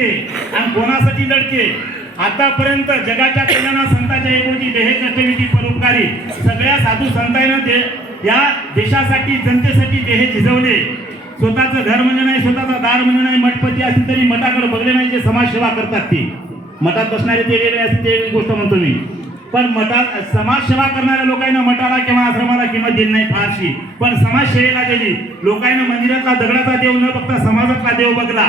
आणि कोणासाठी लढते? आतापर्यंत जगाच्या कल्याणा संतांच्या ऐवजी देह कष्टविधी परोपकारी सगळ्या साधू संतांना या देशासाठी जनतेसाठी देह झिजवले. स्वतःचं घर म्हणजे नाही, स्वतःचा दार म्हणजे नाही, मठपती असतील तरी मठाकडे बघले नाही. जे समाजसेवा करतात ते मठात बसणारे ते वेगळे असतील, ते वेगळी गोष्ट म्हणतो मी. पण मठात समाजसेवा करणाऱ्या लोकांना मठाला किंवा आश्रमाला किंमत दिली नाही फारशी, पण समाजसेवेला दिली. लोकांना मंदिरातला दगडाचा देव न बघता समाजातला देव बघला,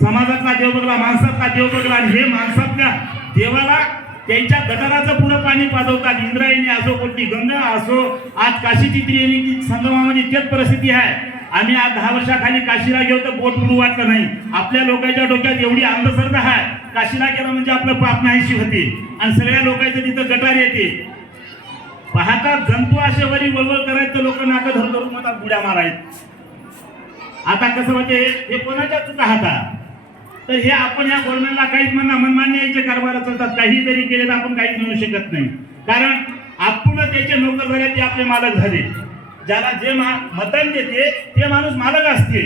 समाजातला देव बघला, माणसातला देव बघला. आणि हे माणसातल्या देवाला त्यांच्या गटाराचं पुरं पाणी पाजवतात. इंद्रायणी असो, कोणती गंगा असो, आज काशीची त्रिवेणी संगमामध्ये तेच परिस्थिती आहे. आम्ही आज 10 वर्षाखाली काशीला गेलो तर बोट उडू वाटलं नाही. आपल्या लोकांच्या डोक्यात एवढी अंधश्रद्धा आहे, काशीला गेलं म्हणजे आपलं पाप नाहीशी होते आणि सगळ्या लोकांचं तिथं गटार येते. पाहता जंतू असे वरी वळवळ करायचं, लोक नाकं धरून धरून म्हणतात बुड्या मारायचं. आता कसं म्हणजे हे कोणाच्या चुका हातात? तर हे आपण या गव्हर्नमेंटला काहीच मनमान्य याचे कारभार चालतात. काही जरी केले तर आपण काहीच म्हणू शकत नाही, कारण आपण त्याचे नोकर झाले, ते आपले मालक झाले. ज्याला जे मतदान देते ते माणूस मालक असते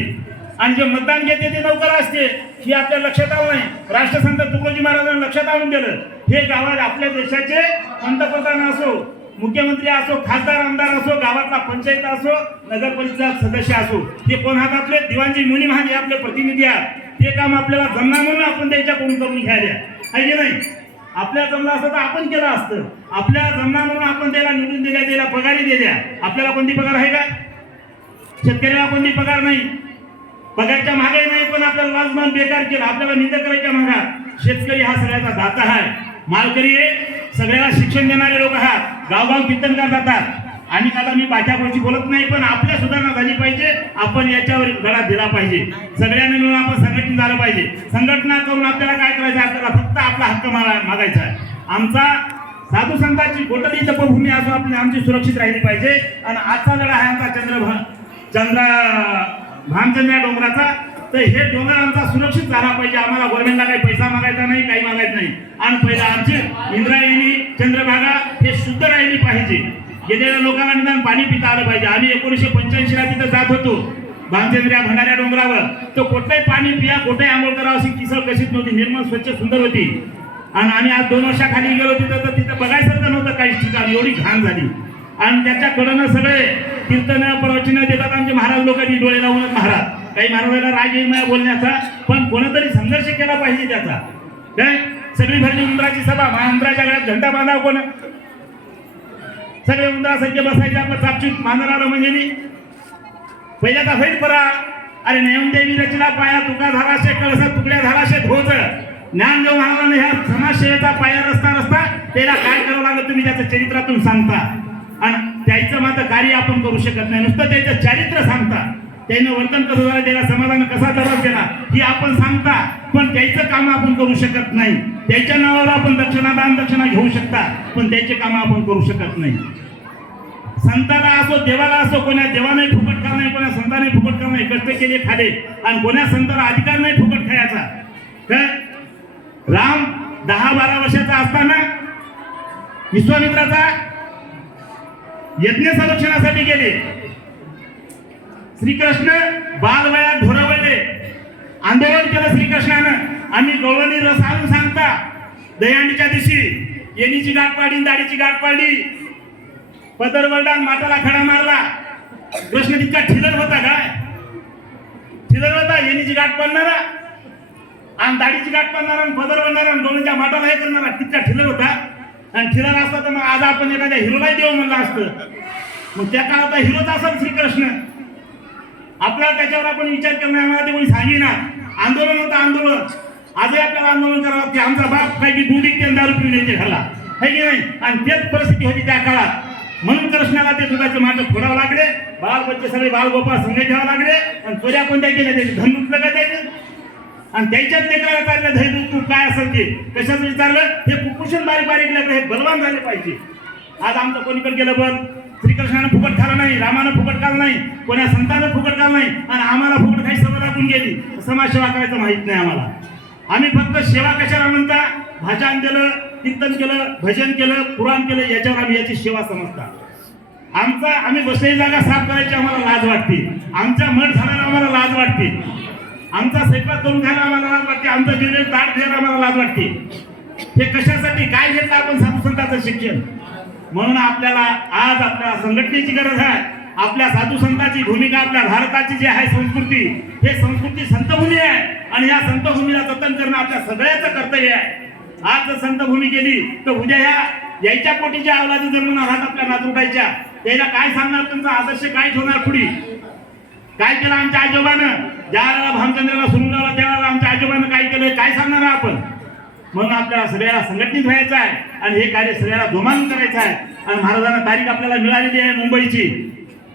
आणि जे मतदान घेते ते नोकर असते. ही आपल्या लक्षात आलं नाही. राष्ट्रसंत तुकडोजी महाराजांना लक्षात आणून दिलं. हे गावात आपल्या देशाचे पंतप्रधान असो, मुख्यमंत्री असो, खासदार आमदार असो, गावातला पंचायत असो, नगर परिषद सदस्य असो, ते कोण हात आपले दिवाणजी मुनी महान हे आपले प्रतिनिधी आहेत. ते काम आपल्याला जमणार म्हणून आपण त्यांच्याकडून करून घ्यायला आहे की नाही? आपल्या जमलं असतं तर आपण केलं असतं. आपल्या जमणार म्हणून आपण त्याला निवडून दिल्या, त्याला पगारी दिल्या. आपल्याला कोणती पगार आहे का? शेतकऱ्याला कोणती पगार नाही, पगारच्या मागे नाही. पण आपल्याला राजमान बेकार केलं, आपल्याला निंदा करायच्या मागात. शेतकरी हा सगळ्याचा दाता आहे, मालकरी आहे, सगळ्याला शिक्षण देणारे लोक आहात. गावगाव कीर्तनकार जातात. आणि आता मी बाच्या गोष्टी बोलत नाही, पण आपल्या सुधारणा झाली पाहिजे. आपण याच्यावर गळा दिला पाहिजे. सगळ्यांनी मिळून आपण संघटित झालं पाहिजे. संघटना करून आपल्याला काय करायचं? आपल्याला फक्त आपला हक्क मागायचा आहे. आमचा साधू संतांची गोटली तपभूमी असो, आमची सुरक्षित राहिली पाहिजे. आणि आजचा लढा आहे आमचा भामचंद्र डोंगराचा. तर हे डोंगर आमचा सुरक्षित झाला पाहिजे. आम्हाला गव्हर्नमेंटला काही पैसा मागायचा नाही, काही मागायचं नाही. आणि पहिला आमची इंद्रायणी चंद्रभागा हे शुद्ध राहिली पाहिजे. गेलेल्या लोकांना निदान पाणी पिता आलं पाहिजे. आम्ही 1985 ला तिथं जात होतो भामचंद्र भंडाऱ्या डोंगरावर. तर कुठलंही पाणी पिया, कुठेही आंघोळ करावं अशी किसळ कशीच नव्हती. निर्मळ स्वच्छ सुंदर होती. आणि आम्ही आज 2 वर्षाखाली गेलो तिथं, तर तिथं बघायसारखं नव्हतं काही ठिकाणी, एवढी घाण झाली. आणि त्याच्याकडनं सगळे कीर्तन प्रवचन देतात आमचे महाराज लोकांनी डोळे लावूनच. महाराज काही महाराजाला राग येईल मला बोलण्याचा, पण कोणतरी संघर्ष केला पाहिजे त्याचा. काय सगळी भरली उंदराची सभा, उंदराच्या गळ्यात घंटा बांधाव कोण? सगळे उंदरासारखे बसायचे. आपलं चापचूप मांजर आलं म्हणजे पहिल्याचा होईल परा. अरे नेमदेवी रचला पाया, तुका धाराशे कळसा, तुकड्या धाराशे धोज. ज्ञानदेव महाराजांनी ह्या समाजसेवेचा पाया रस्ता त्याला काय करावं लागलं तुम्ही त्याचं चरित्रातून सांगता. आणि त्याचं मात्र कार्य आपण करू शकत नाही. नुसतं त्याचं चारित्र्य सांगता, त्यानं वर्तन कसं झालं, त्याला समाजानं कसा दरवाज दिला ही आपण सांगता, पण त्याचं काम आपण करू शकत नाही. त्याच्या नावावर आपण दक्षिणा घेऊ शकता, पण त्याचे काम आपण करू शकत नाही. संताला असो, देवाला असो, कोणा देवाने फुकट खाल नाही, कोणा संताने फुकट खाल नाही. कष्ट केले खाले. आणि कोणा संताला अधिकार नाही फुकट खायचा. काय राम 10-12 वर्षाचा असताना विश्वामित्राचा यज्ञ संरक्षणासाठी गेले. श्रीकृष्ण बालवयात ढोरवले, आंदोलन केलं श्रीकृष्णानं. आम्ही गवळणी रस आणून सांगता दहीहंडीच्या दिवशी येणीची गाठ पाडली, दाढीची गाठ पाडली, पदरवरडान माटाला खडा मारला. कृष्ण तितका ठिलर होता. काय ठिलर होता? येणीची गाठ पाडणारा आणि दाढीची गाठ पाडणारा आणि पदर बनणारा आणि गवळणीच्या माटाला हे करणारा तितका ठिलर होता. आणि ठिलर असता तर मग आज आपण एखाद्या हिरोलाही देव म्हणलं असतं. मग त्या काळात हिरोच असेल श्रीकृष्ण. आपल्याला त्याच्यावर आपण विचार करणार. आम्हाला ते कोणी सांगेना. आंदोलन होतं आंदोलन. आजही आपल्याला आंदोलन करावं की आमचा बाप काही दूध इतके दारू पिऊन यायचे घरला, है की नाही? आणि तेच परिस्थिती होती त्या काळात. म्हणून कृष्णाला ते दुधाचे माठ फोडावं लागले. बाल बच्चे सगळे बालगोपाळ संघ घ्यावं लागले. आणि चोऱ्या पण त्या केल्या, त्याचे धन लुटलं का त्याचे. आणि त्याच्यात लेकराला चाललं दही दूध तूप काय असेल ते कशाचं विचारलं. हे कुपोषण बारीक लेकर हे बलवान झाले पाहिजे. आज आमचं कोणीकडे गेलं बघ. श्रीकृष्णानं फुकट खाल्लं नाही, रामानं फुकट खाल्लं नाही, कोणा संतानं फुकट खाल्लं नाही. आणि आम्हाला फुकट काही सवय लागून गेली. समाजसेवा करायचं माहित नाही आम्हाला. आम्ही फक्त सेवा कशाला म्हणता? भाषण केलं, कीर्तन केलं, भजन केलं, पुराण केलं, याच्यावर आम्ही याची सेवा समजता. आम्ही बसलेली जागा साफ करायची आम्हाला लाज वाटते. आमच्या मठ झाल्याला आम्हाला लाज वाटते. आमचा स्वयंपाक करून खायला आम्हाला लाज वाटते, आमचं जेवण ताट घ्यायला आम्हाला लाज वाटते. हे कशासाठी काय घेतलं आपण साधू संतांचं शिक्षण? म्हणून आपल्याला आज आपल्याला संघटनेची गरज आहे. आपल्या साधू संतांची भूमिका, आपल्या भारताची जी आहे संस्कृती, हे संस्कृती संतभूमी आहे आणि या संतभूमीला जतन करणं आपल्या सगळ्याचं कर्तव्य आहे. आज जर संतभूमी केली तर उद्या यायच्या पोटीच्या अवलादी जन्मणार आहात आपल्या नातरुडायच्या, त्याला काय सांगणार, तुमचा आदर्श काय ठेवणार पुढे? काय केलं आमच्या आजोबानं? ज्या भामचंद्राला सुरू लावला त्यावेळेला आमच्या आजोबानं काय केलं, काय सांगणार आपण? म्हणून आपल्याला सगळ्याला संघटित व्हायचं आहे आणि हे कार्य सगळ्याला जोमान करायचं आहे. आणि महाराजांना तारीख आपल्याला मिळालेली आहे मुंबईची,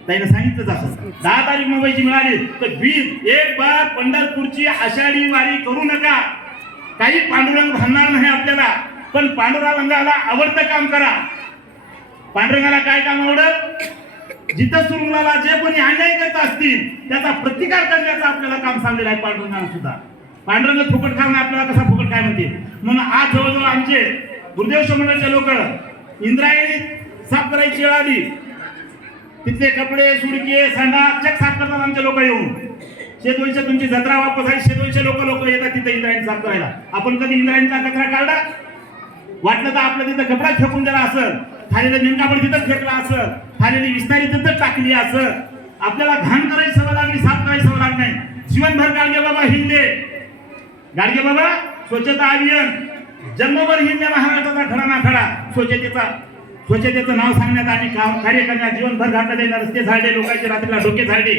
त्याने सांगितलंच असं 10 तारीख मुंबईची मिळाली. तर 20 एक बार पंढरपूरची आषाढी वारी करू नका. काही पांडुरंग भांडणार नाही आपल्याला, पण पांडुरंगाला आवडतं काम करा. पांडुरंगाला काय काम आवडत? जिथं सुरुंगाला जे कोणी अन्याय करत असतील त्याचा प्रतिकार करण्याचं आपल्याला काम सांगलेलं आहे पांडुरंगाला सुद्धा. पांडुरंग फुकट खाणं आपल्याला कसा फुकट काय म्हणते. म्हणून आज जवळजवळ आमचे गुरुदेव मंडळाचे लोक इंद्रायणी साफ करायची वेळ आली, तिथले कपडे सुडके सांडा चक साफ करतात आमचे लोक येऊन. शेतवळीच्या तुमची जत्रा वापस आहे, शेतवळीचे लोक येतात तिथे इंद्रायणी साफ करायला. आपण कधी इंद्रायणीचा कचरा काढला? वाटलं तर आपलं तिथं कपडा फेकून दिला असं, थालेलं मेंढकापड तिथंच फेकला असं, थालेली विस्तारी तिथंच टाकली असं. आपल्याला घाण करायची सवय लागली, साफ करायची सवय लागली नाही. जीवनभर गाडगे बाबा हिंडले, गाडगे बाबा स्वच्छता अभियान जन्मभर हिंडल्या, महाराष्ट्राचा खडा ना खडा स्वच्छतेचं नाव सांगण्यात आणि कार्य करण्यात जीवनभर घातलं. त्यांना रस्ते झाडले, लोकांचे रात्रीला डोके झाडले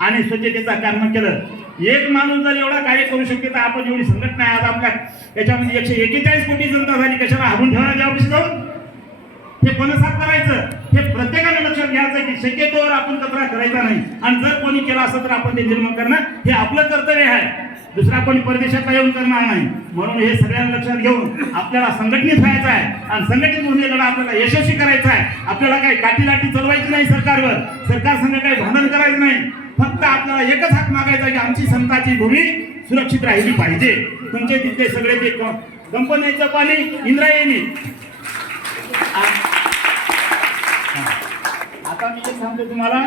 आणि स्वच्छतेचा काम केलं. एक माणूस जर एवढा कार्य करू शकते तर आपण एवढी संघटना आहे. आज आपल्या याच्यामध्ये 141 कोटी जनता झाली. कशाला हाबून ठेवायला यावर्षी जाऊन हे कोण साफ करायचं? हे प्रत्येकाने लक्षात घ्यायचं की शक्यतोवर आपण कचरा करायचा नाही, आणि जर कोणी केला असं तर आपण ते निर्माण करणं हे आपलं कर्तव्य आहे. दुसरा कोणी परदेशात येऊन करणार नाही. म्हणून हे सगळ्यांना लक्षात घेऊन आपल्याला संघटनित व्हायचं आहे आणि संघटित होऊन लढा आपल्याला यशस्वी करायचा आहे. आपल्याला काही काठीलाठी चालवायची नाही सरकारवर, सरकार संघ काही भांडण करायचं नाही. फक्त आपल्याला एकच हात मागायचा की आमची संतांची भूमी सुरक्षित राहिली पाहिजे. तुमचे तिथले सगळे ते कंपन्यांचं पाणी इंद्रायणी. आता मी एक सांगतो तुम्हाला,